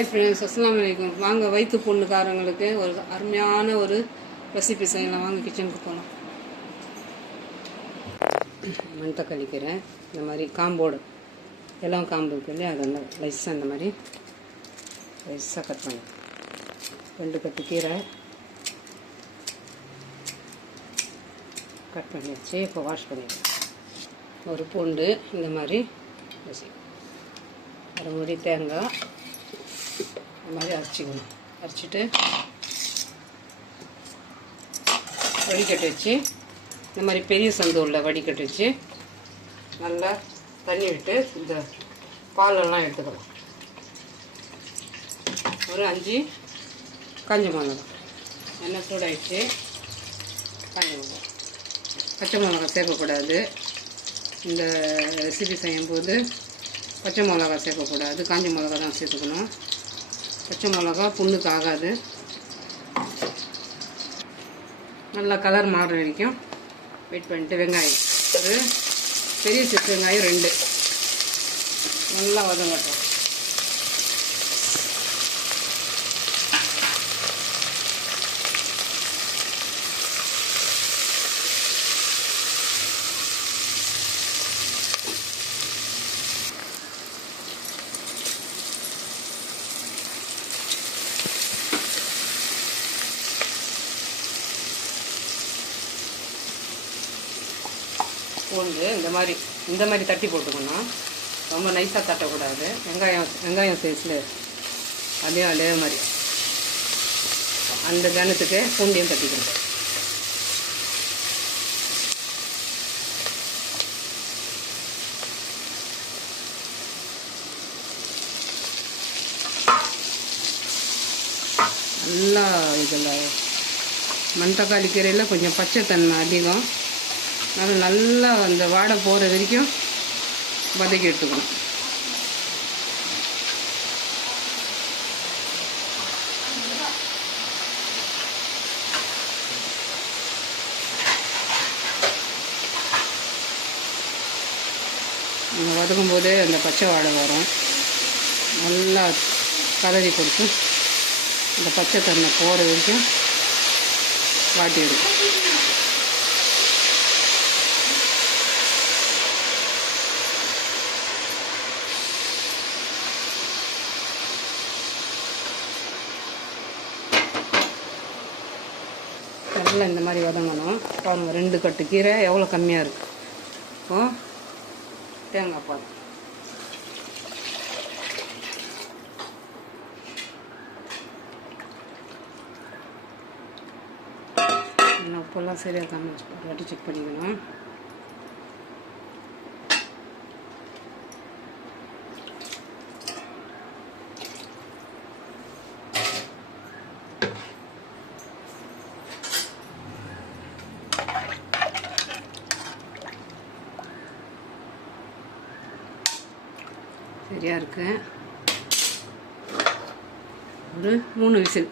Hi friends, அஸ்ஸலாமு அலைக்கும். வாங்க வயிற்று புண்ணுக்காரங்களுக்கு ஒரு அருமையான ஒரு ரெசிபி செய்யலாம். வாங்க கிச்சனுக்கு போகலாம். மண்தக்காளி கீரை இந்த மாதிரி காம்போடு எல்லாம் காம்பு இருக்கு இல்லையா, அது அந்த லைஸாக இந்த மாதிரி லைஸாக கட் பண்ணி 2 கட்டு கீரை கட் பண்ணி வச்சு இப்போ வாஷ் பண்ணிடுவேன். ஒரு பூண்டு இந்த மாதிரி அரை மூடி தேங்காய் இந்த மாதிரி அரைச்சிக்கணும். அரைச்சிட்டு வடிகட்டி வச்சு இந்த மாதிரி பெரிய சந்து உள்ள வடிகட்டி வச்சு நல்லா தண்ணி விட்டு இந்த பாலெல்லாம் எடுத்துக்கலாம். ஒரு 5 காஞ்ச மிளகா, எண்ணெய் சூடாகிடுச்சு. காஞ்ச மிளகா, பச்சை மிளகா சேர்க்கக்கூடாது. இந்த ரெசிபி செய்யும்போது பச்சை மிளகா சேர்க்கக்கூடாது, காஞ்ச மிளகா தான் சேர்த்துக்கணும். பச்சை மிளகா புண்ணுக்கு ஆகாது. நல்லா கலர் மாறுற வரைக்கும் வெயிட் பண்ணிட்டு வெங்காயம் ஒரு பெரிய சைஸ் வெங்காயம் 2 நல்லா வதங்கட்டும். பூண்டு இந்த மாதிரி தட்டி போட்டுக்கணும். ரொம்ப நைஸாக தட்டக்கூடாது. வெங்காயம் சைஸில் அதே மாதிரி அந்த கனத்துக்கு பூண்டையும் தட்டிக்கணும். நல்லா இதில் மண்தக்காளி கீரையில் கொஞ்சம் பச்சை தன்மை அதிகம். நல்லா அந்த வாடை போகிற வரைக்கும் வதக்கி எடுத்துக்கணும். வதக்கும் போதே அந்த பச்சை வாடை வரும். நல்லா கலரி கொடுத்து அந்த பச்சை தன்மை போகிற வரைக்கும் வாட்டி எடுக்கும். நல்லா இந்த மாதிரி வதங்கணும். பாருங்கள், 2 கட்டு கீரை எவ்வளோ கம்மியாக இருக்குது. இப்போ தேங்காய் பால் உப்பெல்லாம் சரியாக காமிச்சு ஒரு வாட்டி செக் பண்ணிக்கணும். சரியா இருக்கு. ஒரு 3 விசில்.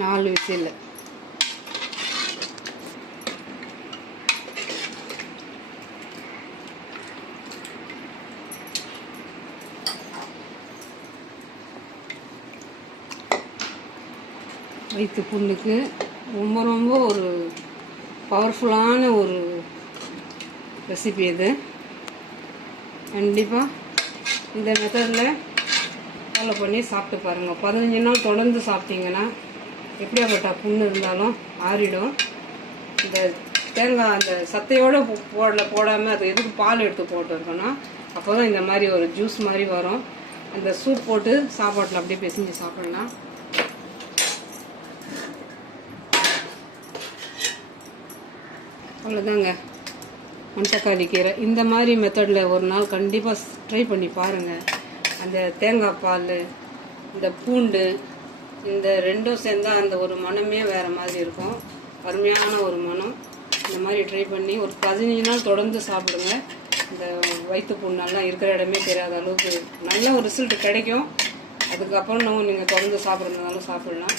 நாலு விசில். வயிற்று புண்ணுக்கு ரொம்ப ஒரு பவர்ஃபுல்லான ஒரு ரெசிபி இது. கண்டிப்பாக இந்த மெத்தடில் ஃபாலோ பண்ணி சாப்பிட்டு பாருங்கள். 15 நாள் தொடர்ந்து சாப்பிட்டீங்கன்னா எப்படியாப்பட்ட புண்ணு இருந்தாலும் ஆறிடும். இந்த தேங்காய் அந்த சத்தையோடு போடாமல் அது எதுக்கு பால் எடுத்து போட்டு இருக்கணும். அப்போ தான் இந்த மாதிரி ஒரு ஜூஸ் மாதிரி வரும். அந்த சூப் போட்டு சாப்பாட்டில் அப்படியே பிசைஞ்சு சாப்பிடலாம். அவ்வளோதாங்க, மண்தக்காளி கீரை. இந்த மாதிரி மெத்தடில் ஒரு நாள் கண்டிப்பாக ட்ரை பண்ணி பாருங்கள். அந்த தேங்காய் பால், இந்த பூண்டு, இந்த ரெண்டும் சேர்ந்தால் அந்த ஒரு மனமே வேறு மாதிரி இருக்கும். அருமையான ஒரு மனம். இந்த மாதிரி ட்ரை பண்ணி ஒரு 15 நாள் தொடர்ந்து சாப்பிடுங்க. இந்த வயிற்று புண்ணெல்லாம் இருக்கிற இடமே தெரியாத அளவுக்கு நல்ல ஒரு ரிசல்ட் கிடைக்கும். அதுக்கப்புறம் நீங்கள் தொடர்ந்து சாப்பிட்றதுனாலும் சாப்பிட்லாம்.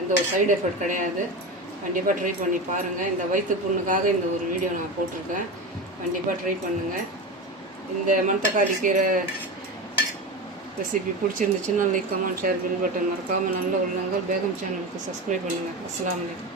எந்த ஒரு சைடு எஃபெக்ட் கிடையாது. கண்டிப்பாக ட்ரை பண்ணி பாருங்கள். இந்த வயிற்று புண்ணுக்காக இந்த ஒரு வீடியோ நான் போட்டிருக்கேன். கண்டிப்பாக ட்ரை பண்ணுங்கள். இந்த மணத்தக்காளி கீரை ரெசிபி பிடிச்சிருந்துச்சுன்னா like, comment, share, bell button மறக்காமல் நல்ல உள்ளங்கள் பேகம் சேனலுக்கு சப்ஸ்கிரைப் பண்ணுங்கள். அஸ்ஸலாமு அலைக்கும்.